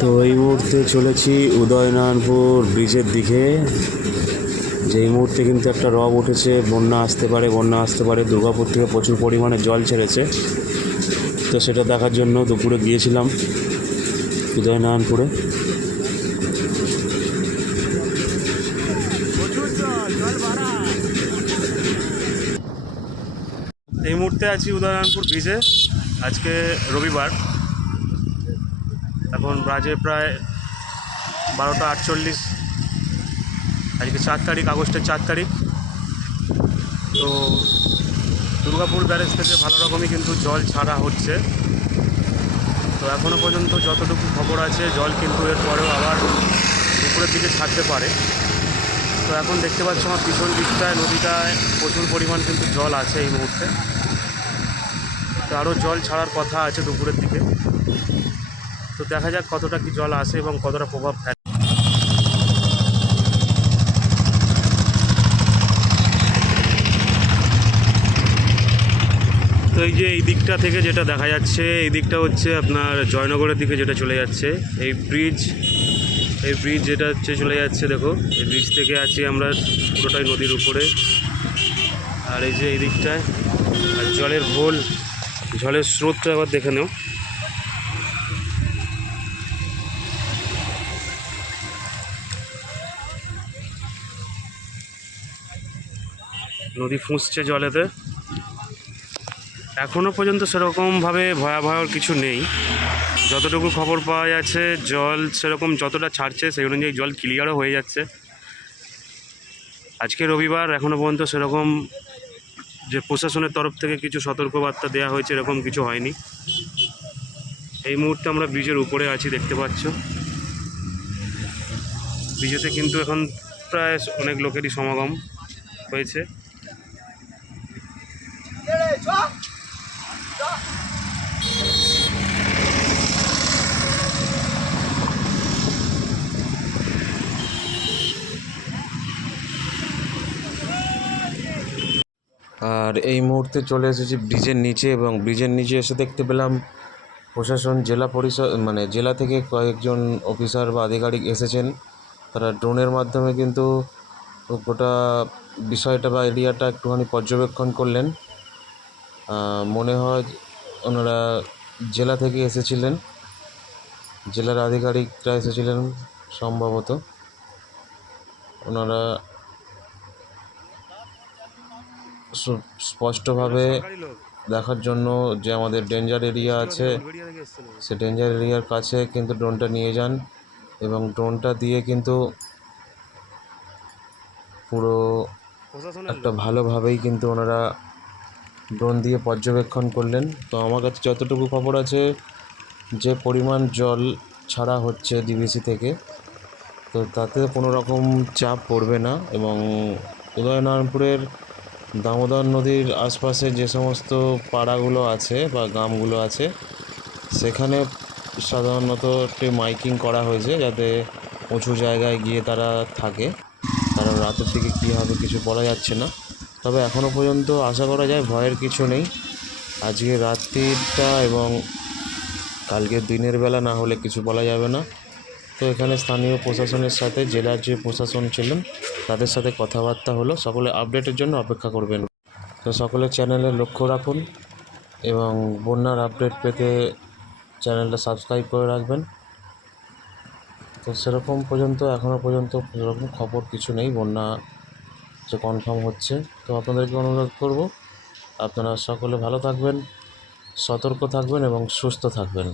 তো এই মুহূর্তে চলেছি উদয়নারায়ণপুর ব্রিজের দিকে। যেই মুহূর্তে কিন্তু একটা রব উঠেছে, বন্যা আসতে পারে। দুর্গাপুর থেকে প্রচুর পরিমাণে জল ছেড়েছে, তো সেটা দেখার জন্য দুপুরে গিয়েছিলাম উদয়নারায়ণপুরে। এই মুহূর্তে আছি উদয়নারায়ণপুর ব্রিজে। আজকে রবিবার, এখন বাজে প্রায় 12:48। আজকে 4 তারিখ, আগস্টের 4 তারিখ। তো দুর্গাপুর ব্যারেজ থেকে ভালো রকমই কিন্তু জল ছাড়া হচ্ছে। তো এখনও পর্যন্ত যতটুকু খবর আছে, জল কিন্তু এরপরেও আবার উপরের দিকে ছাড়তে পারে। তো এখন দেখতে পাচ্ছ আমার পিছন দিকটায় নদীটায় প্রচুর পরিমাণ কিন্তু জল আছে এই মুহূর্তে। তো আরও জল ছাড়ার কথা আছে দুপুরের দিকে। তো দেখা যাক কতটা কি জল আসে এবং কতটা প্রভাব ফেলে। তো এই যে এই দিকটা থেকে যেটা দেখা যাচ্ছে, এই দিকটা হচ্ছে আপনার জয়নগরের দিকে যেটা চলে যাচ্ছে এই ব্রিজ যেটা হচ্ছে চলে যাচ্ছে। দেখো, এই ব্রিজ থেকে আছি আমরা পুরোটাই নদীর উপরে। আর এই যে এই দিকটায় আর জলের স্রোতটা আবার দেখে নাও। নদী ফুঁসছে জলেতে। এখনও পর্যন্ত সেরকমভাবে ভয়াবহ কিছু নেই। যতটুকু খবর পাওয়া যাচ্ছে, জল সেরকম যতটা ছাড়ছে সেই অনুযায়ী জল ক্লিয়ারও হয়ে যাচ্ছে। আজকে রবিবার, এখনও পর্যন্ত সেরকম যে প্রশাসনের তরফ থেকে কিছু সতর্কবার্তা দেওয়া হয়েছে এরকম কিছু হয়নি। এই মুহূর্তে আমরা ব্রিজের উপরে আছি, দেখতে পাচ্ছ। ব্রিজেতে কিন্তু এখন প্রায় অনেক লোকেরই সমাগম হয়েছে। আর এই মুহূর্তে চলে এসেছি ব্রিজের নিচে, এবং ব্রিজের নিচে এসে দেখতে পেলাম প্রশাসন, জেলা পরিষদ মানে জেলা থেকে কয়েকজন অফিসার বা আধিকারিক এসেছেন। তারা ড্রোনের মাধ্যমে কিন্তু গোটা বিষয়টা বা এরিয়াটা একটুখানি পর্যবেক্ষণ করলেন। মনে হয় ওনারা জেলা থেকে এসেছিলেন, জেলার আধিকারিকরা এসেছিলেন সম্ভবত। ওনারা স্পষ্টভাবে দেখার জন্য যে আমাদের ডেঞ্জার এরিয়া আছে, সে ডেঞ্জার এরিয়ার কাছে কিন্তু ড্রোনটা নিয়ে যান, এবং ড্রোনটা দিয়ে কিন্তু পুরো একটা ভালোভাবেই কিন্তু ওনারা ড্রোন দিয়ে পর্যবেক্ষণ করলেন। তো আমার কাছে যতটুকু খবর আছে, যে পরিমাণ জল ছাড়া হচ্ছে ডিভিসি থেকে, তো তাতে কোনো রকম চাপ পড়বে না। এবং উদয়নারায়ণপুরের দামোদর নদীর আশপাশে যে সমস্ত পাড়াগুলো আছে বা গ্রামগুলো আছে, সেখানে সাধারণত একটি মাইকিং করা হয়েছে, যাতে উঁচু জায়গায় গিয়ে তারা থাকে। কারণ রাতের দিকে কী হবে কিছু বলা যাচ্ছে না। তবে এখনও পর্যন্ত আশা করা যায় ভয়ের কিছু নেই। আজকে রাত্রিটা এবং কালকের দিনের বেলা না হলে কিছু বলা যাবে না। তো এখানে স্থানীয় প্রশাসনের সাথে জেলার যে প্রশাসন ছিলেন তাদের সাথে কথাবার্তা হলো। সকলে আপডেটের জন্য অপেক্ষা করবেন। তো সকলে চ্যানেলে লক্ষ্য রাখুন এবং বন্যার আপডেট পেতে চ্যানেলটা সাবস্ক্রাইব করে রাখবেন। তো সেরকম পর্যন্ত এখনও পর্যন্ত সেরকম খবর কিছু নেই বন্যা যে কনফার্ম হচ্ছে। তো আপনাদেরকে অনুরোধ করব, আপনারা সকলে ভালো থাকবেন, সতর্ক থাকবেন এবং সুস্থ থাকবেন।